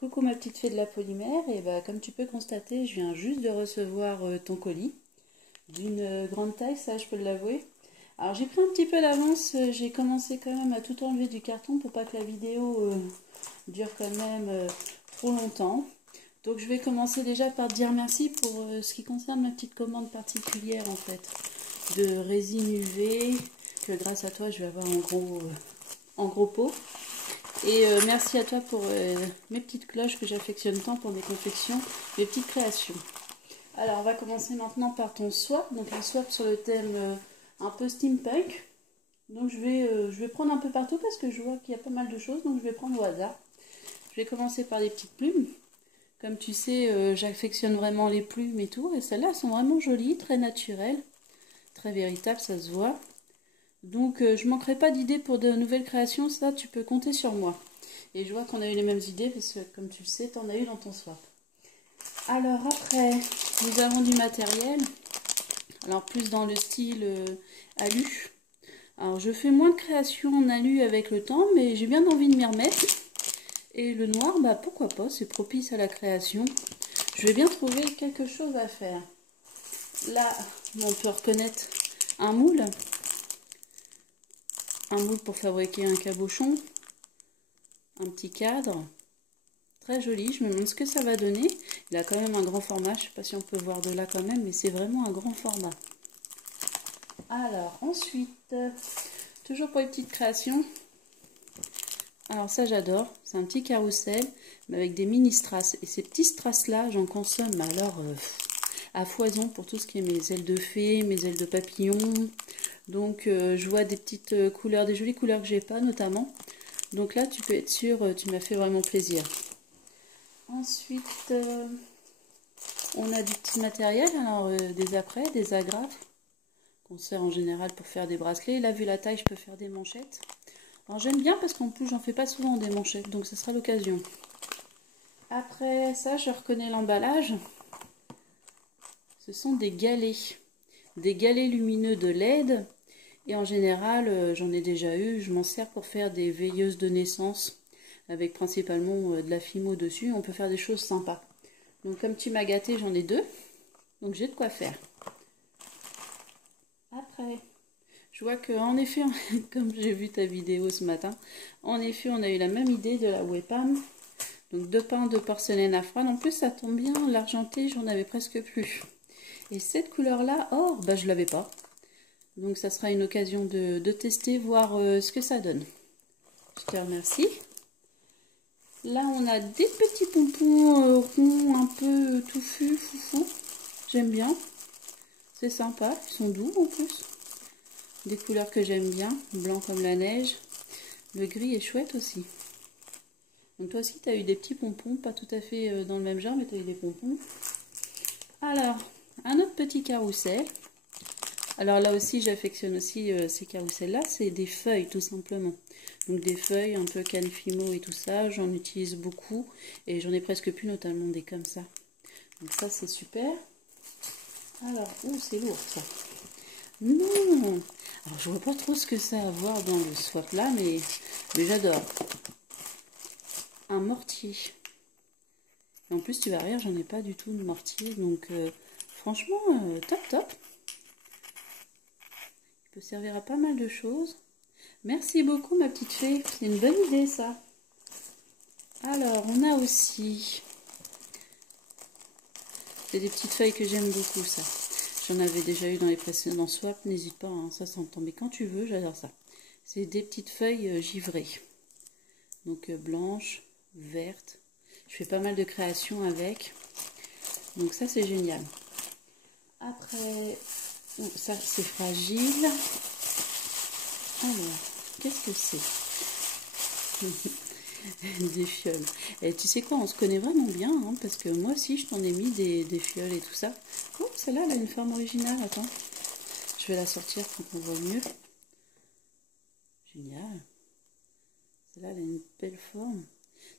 Coucou ma petite fée de la polymère, et bah, comme tu peux constater, je viens juste de recevoir ton colis d'une grande taille, ça je peux l'avouer. Alors j'ai pris un petit peu d'avance, j'ai commencé quand même à tout enlever du carton pour pas que la vidéo dure quand même trop longtemps. Donc je vais commencer déjà par te dire merci pour ce qui concerne ma petite commande particulière en fait, de résine UV, que grâce à toi je vais avoir en gros pot. Et merci à toi pour mes petites cloches que j'affectionne tant pour mes confections, mes petites créations. Alors on va commencer maintenant par ton swap, donc un swap sur le thème un peu steampunk. Donc je vais prendre un peu partout parce que je vois qu'il y a pas mal de choses, donc je vais prendre au hasard. Je vais commencer par les petites plumes. Comme tu sais, j'affectionne vraiment les plumes et tout, et celles-là sont vraiment jolies, très naturelles, très véritables, ça se voit. Donc je ne manquerai pas d'idées pour de nouvelles créations, ça tu peux compter sur moi. Et je vois qu'on a eu les mêmes idées parce que comme tu le sais, tu en as eu dans ton swap. Alors après, nous avons du matériel. Alors plus dans le style alu. Alors je fais moins de créations en alu avec le temps, mais j'ai bien envie de m'y remettre. Et le noir, bah pourquoi pas, c'est propice à la création. Je vais bien trouver quelque chose à faire. Là, on peut reconnaître un moule. Un moule pour fabriquer un cabochon, un petit cadre, très joli, je me demande ce que ça va donner. Il a quand même un grand format, je ne sais pas si on peut voir de là quand même, mais c'est vraiment un grand format. Alors ensuite, toujours pour les petites créations, alors ça j'adore, c'est un petit carrousel, mais avec des mini strass, et ces petits strass là, j'en consomme alors à foison pour tout ce qui est mes ailes de fée, mes ailes de papillon. Donc je vois des petites couleurs, des jolies couleurs que j'ai pas notamment. Donc là tu peux être sûr, tu m'as fait vraiment plaisir. Ensuite on a du petit matériel, alors des apprêts, des agrafes qu'on sert en général pour faire des bracelets. Là vu la taille je peux faire des manchettes. Alors j'aime bien parce qu'en plus j'en fais pas souvent des manchettes, donc ce sera l'occasion. Après ça je reconnais l'emballage. Ce sont des galets lumineux de LED. Et en général, j'en ai déjà eu, je m'en sers pour faire des veilleuses de naissance, avec principalement de la fimo dessus. On peut faire des choses sympas. Donc comme tu m'as gâté, j'en ai deux, donc j'ai de quoi faire. Après, je vois qu'en effet, comme j'ai vu ta vidéo ce matin, en effet, on a eu la même idée de la webcam. Donc deux pains de porcelaine à froid. En plus, ça tombe bien, l'argenté, j'en avais presque plus. Et cette couleur-là, or, bah je l'avais pas. Donc ça sera une occasion de tester, voir ce que ça donne. Je te remercie. Là on a des petits pompons ronds, un peu touffus, foufou. J'aime bien. C'est sympa, ils sont doux en plus. Des couleurs que j'aime bien, blanc comme la neige. Le gris est chouette aussi. Donc toi aussi tu as eu des petits pompons, pas tout à fait dans le même genre, mais tu as eu des pompons. Alors, un autre petit carrousel. Alors là aussi, j'affectionne aussi ces carousels-là, c'est des feuilles tout simplement. Donc des feuilles un peu canne fimo et tout ça, j'en utilise beaucoup et j'en ai presque plus, notamment des comme ça. Donc ça c'est super. Alors, c'est lourd ça. Non. Alors je vois pas trop ce que ça a à voir dans le swap là, mais j'adore. Un mortier. Et en plus tu vas rire, j'en ai pas du tout de mortier, donc franchement top top. Peut servir à pas mal de choses. Merci beaucoup ma petite fée, c'est une bonne idée ça. Alors on a aussi, c'est des petites feuilles que j'aime beaucoup ça. J'en avais déjà eu dans les précédents swaps, n'hésite pas, hein, ça s'entend, mais quand tu veux, j'adore ça. C'est des petites feuilles givrées, donc blanches, vertes. Je fais pas mal de créations avec, donc ça c'est génial. Après, ça c'est fragile. Alors, qu'est-ce que c'est? Des fioles. Et tu sais quoi, on se connaît vraiment bien, hein, parce que moi aussi je t'en ai mis des fioles et tout ça. Oh, celle-là, elle a une forme originale, attends. Je vais la sortir pour qu'on voit mieux. Génial. Celle-là, elle a une belle forme.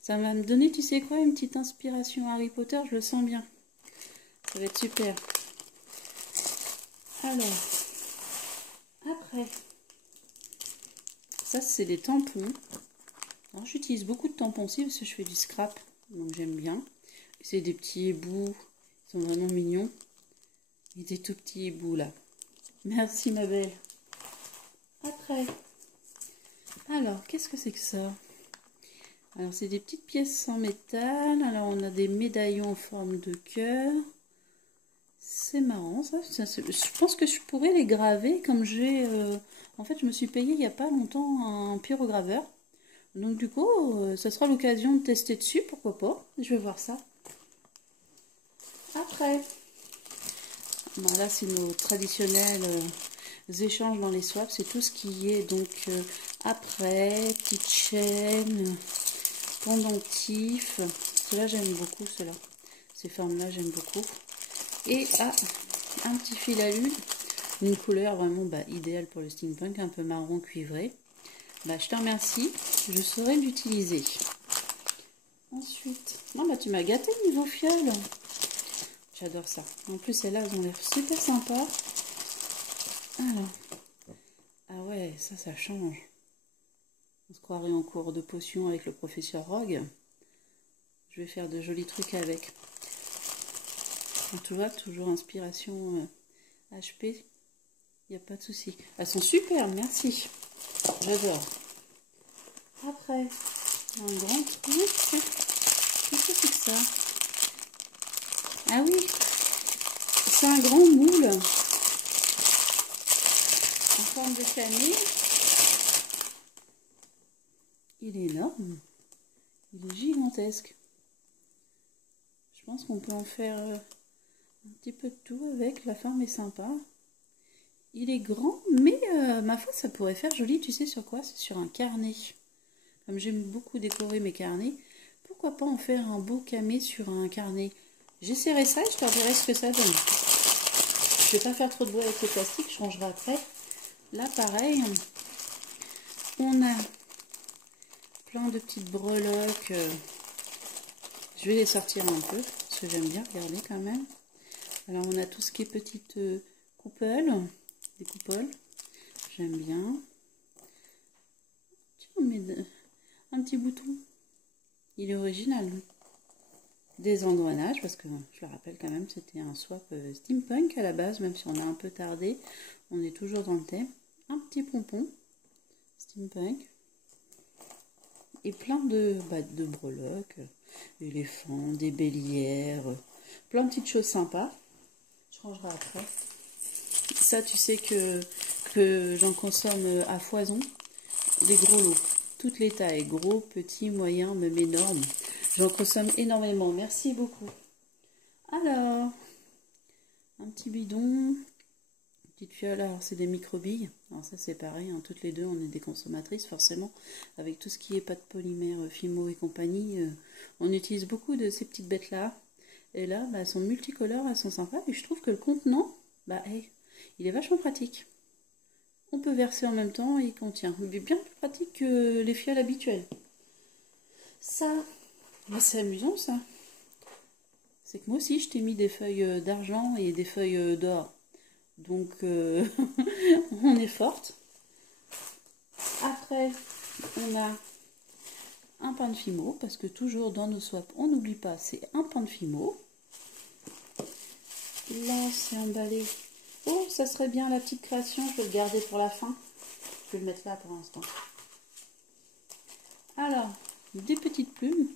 Ça va me donner, tu sais quoi, une petite inspiration Harry Potter, je le sens bien. Ça va être super. Alors, après, ça c'est des tampons. J'utilise beaucoup de tampons aussi parce que je fais du scrap. donc j'aime bien. C'est des petits ébouts, ils sont vraiment mignons. Et des tout petits ébouts là. Merci ma belle. Après, alors qu'est-ce que c'est que ça? Alors c'est des petites pièces en métal. Alors on a des médaillons en forme de cœur. C'est marrant ça. Je pense que je pourrais les graver comme j'ai... En fait je me suis payé il n'y a pas longtemps un pyrograveur. Donc du coup ça sera l'occasion de tester dessus, pourquoi pas. Je vais voir ça. Après, bon, là c'est nos traditionnels échanges dans les swaps. C'est tout ce qui est donc après, petite chaîne, pendentif. Ceux-là j'aime beaucoup, ceux-là. Ces formes-là j'aime beaucoup. Et un petit fil à l'huile, une couleur vraiment idéale pour le steampunk, un peu marron cuivré. Je te remercie, je saurai l'utiliser. Ensuite, tu m'as gâté niveau fiole. J'adore ça. En plus, celles-là, elles ont l'air super sympas. Alors, ah ouais, ça change. On se croirait en cours de potion avec le professeur Rogue. Je vais faire de jolis trucs avec. Tu vois, toujours inspiration HP. Il n'y a pas de souci. Elles sont super, merci. J'adore. Après, un grand truc. Qu'est-ce que c'est que ça? Ah oui, c'est un grand moule en forme de camée. Il est énorme. Il est gigantesque. Je pense qu'on peut en faire un petit peu de tout avec. La forme est sympa. Il est grand, mais ma foi, ça pourrait faire joli. Tu sais sur quoi? C'est sur un carnet. Comme j'aime beaucoup décorer mes carnets, pourquoi pas en faire un beau camé sur un carnet? J'essaierai ça et je te dirai ce que ça donne. Je vais pas faire trop de bruit avec le plastique, je changerai après. Là, pareil, on a plein de petites breloques. Je vais les sortir un peu, parce que j'aime bien regarder quand même. Alors, on a tout ce qui est petites coupoles, des coupoles. J'aime bien. Tiens, on met un petit bouton. Il est original. Des engrenages, parce que je le rappelle quand même, c'était un swap steampunk à la base, même si on a un peu tardé, on est toujours dans le thème. Un petit pompon steampunk et plein de breloques, éléphants, des bélières, plein de petites choses sympas. Je rangerai après. Ça, tu sais que j'en consomme à foison, des gros lots, toutes les tailles, gros, petits, moyens, même énormes. J'en consomme énormément. Merci beaucoup. Alors, un petit bidon, une petite fiole. Alors, c'est des microbilles. Alors, ça, c'est pareil. Hein, toutes les deux, on est des consommatrices, forcément. Avec tout ce qui est pâte polymère, Fimo et compagnie, on utilise beaucoup de ces petites bêtes-là. Et là, elles sont multicolores, elles sont sympas. Et je trouve que le contenant, il est vachement pratique. On peut verser en même temps et il contient. Il est bien plus pratique que les fioles habituelles. Ça... c'est amusant ça. C'est que moi aussi je t'ai mis des feuilles d'argent et des feuilles d'or. Donc on est forte. Après on a un pain de Fimo. Parce que toujours dans nos swaps on n'oublie pas, c'est un pain de Fimo. Là c'est emballé. Oh ça serait bien la petite création. Je vais le garder pour la fin. Je vais le mettre là pour l'instant. Alors des petites plumes.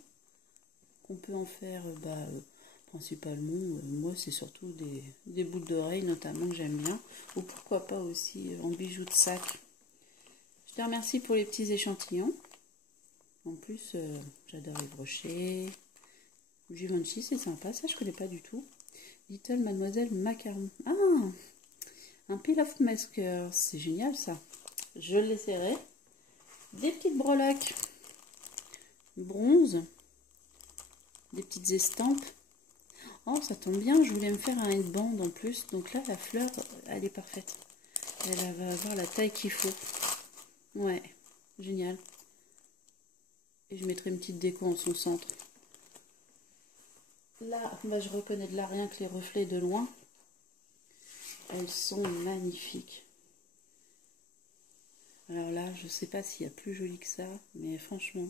On peut en faire principalement, moi c'est surtout des boucles d'oreilles notamment que j'aime bien, ou pourquoi pas aussi en bijoux de sac. Je te remercie pour les petits échantillons. En plus j'adore les brochets. Givenchy c'est sympa, ça je connais pas du tout. Little Mademoiselle Macaron. Ah, un peel off masker, c'est génial ça. Je l'essaierai. Des petites breloques bronze. Des petites estampes. Oh, ça tombe bien, je voulais me faire un headband en plus. Donc là, la fleur, elle est parfaite. Elle va avoir la taille qu'il faut. Ouais, génial. Et je mettrai une petite déco en son centre. Là, je reconnais de là rien que les reflets de loin. Elles sont magnifiques. Alors là, je sais pas s'il y a plus joli que ça. Mais franchement,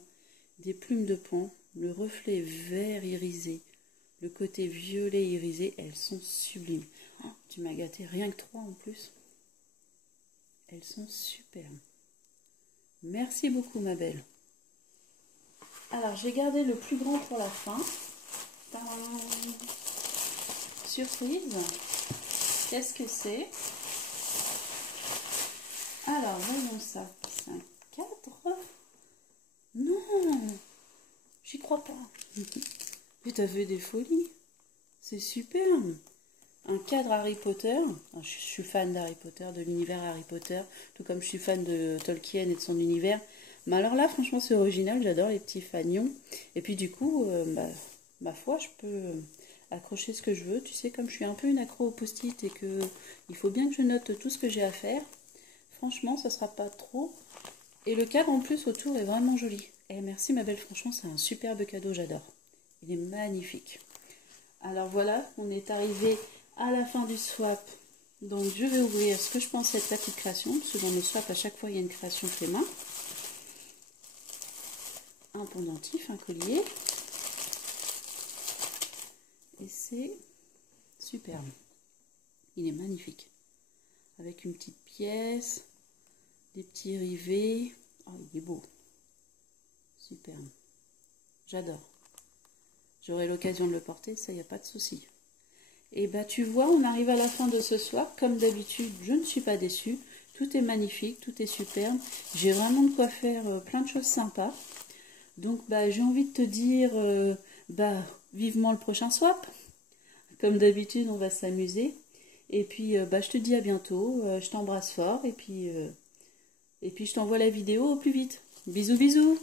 des plumes de pan. le reflet vert irisé, le côté violet irisé, elles sont sublimes. Oh, tu m'as gâté, rien que 3 en plus. Elles sont superbes. Merci beaucoup ma belle. Alors j'ai gardé le plus grand pour la fin. Tadam! Surprise. Qu'est-ce que c'est? Alors voyons ça. C'est un cadre. Non, j'y crois pas. Mais t'as vu des folies. C'est superbe. Un cadre Harry Potter. Je suis fan d'Harry Potter, de l'univers Harry Potter, tout comme je suis fan de Tolkien et de son univers. Mais alors là, franchement, c'est original. J'adore les petits fanions. Et puis du coup, ma foi, je peux accrocher ce que je veux. Tu sais, comme je suis un peu une accro au post-it et que il faut bien que je note tout ce que j'ai à faire. Franchement, ça sera pas trop. Et le cadre en plus autour est vraiment joli. Et merci ma belle, franchement, c'est un superbe cadeau, j'adore. Il est magnifique. Alors voilà, on est arrivé à la fin du swap. Donc je vais ouvrir ce que je pense être la petite création, parce que dans le swap, à chaque fois, il y a une création fait main. Un pendentif, un collier. Et c'est superbe. Il est magnifique. Avec une petite pièce, des petits rivets. Oh, il est beau. Superbe. J'adore. J'aurai l'occasion de le porter, ça, il n'y a pas de souci. Et bah tu vois, on arrive à la fin de ce swap. Comme d'habitude, je ne suis pas déçue. Tout est magnifique, tout est superbe. J'ai vraiment de quoi faire plein de choses sympas. Donc bah j'ai envie de te dire vivement le prochain swap. Comme d'habitude, on va s'amuser. Et puis je te dis à bientôt. Je t'embrasse fort et puis je t'envoie la vidéo au plus vite. Bisous bisous.